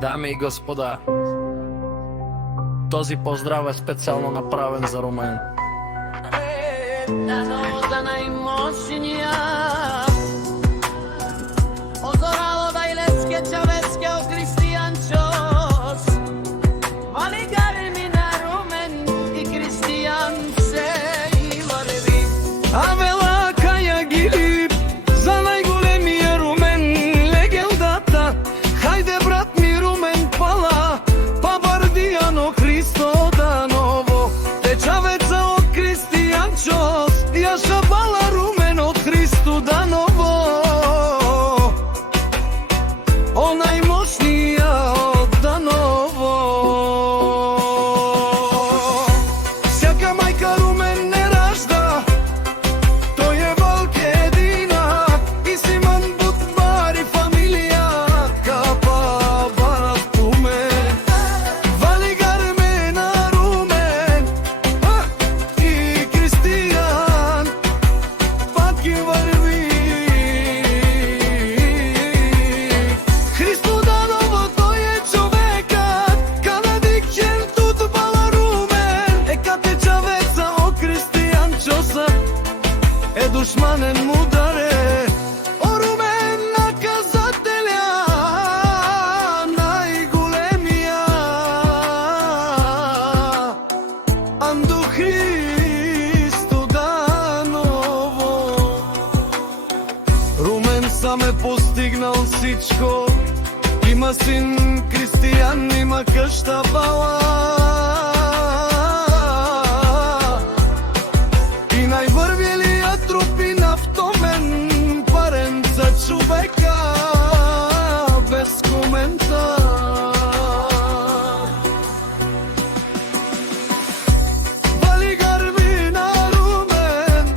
Дами и господа, този поздрав е специално направен за Румен. Авела кая гилип за най-големия Румен, легендата. Хайде брат ми Румен пала, Пабардияно Христо Даново, Течавеца от Кристиянчос, Яша бала Румен от Христо Даново. О, най-мощния от Даново. Всяка майка Румен не ражда, той е вълк едина, и Симан Бутбари фамилия капа барат Румен. Вали гармена Румен и Кристиян, пак ги върви. Христо Даново, той е човекът, канадикен тут бала Румен. Ека течавеца о Кристиянчоса е душманен мударе. О, Румен наказателя, най-големия Андо Христо Даново. Румен сам е постигнал всичко. Има син Кристиян, има къща бала и най-вървелият трупи навтомен парен за човека без коментар. Вали гармина Румен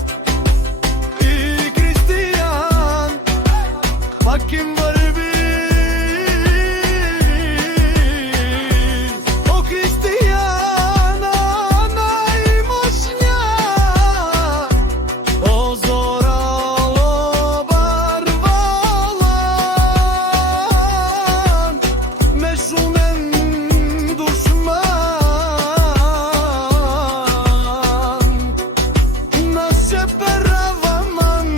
и Кристиян, пак им върви. О, Кристияна, най-мощния, о, зорало барвалан, мешумен душман, наше пераваман.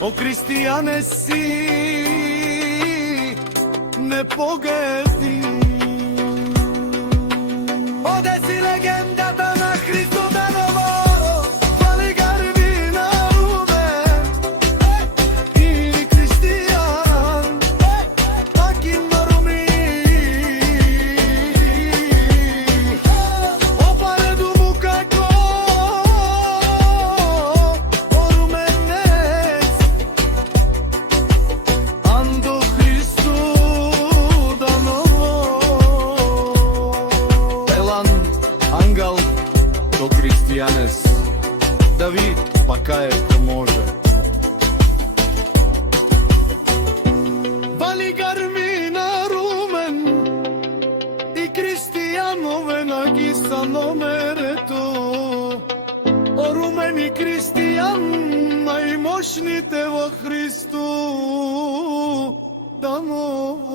О, Кристияне си, не погеди. Оде си легендата на Христо Даново. Вали гармина Румен и Кристиян, пак им върви. О, пареду му како, о, Руменец, Андо Христо Даново. Елан, ангел до Кристиянес, Давид, пака е ко може. Вали гармина Румен и Кристиянове на гиса номерето. О, Румен и Кристиян, най-мощните във Христо Даново.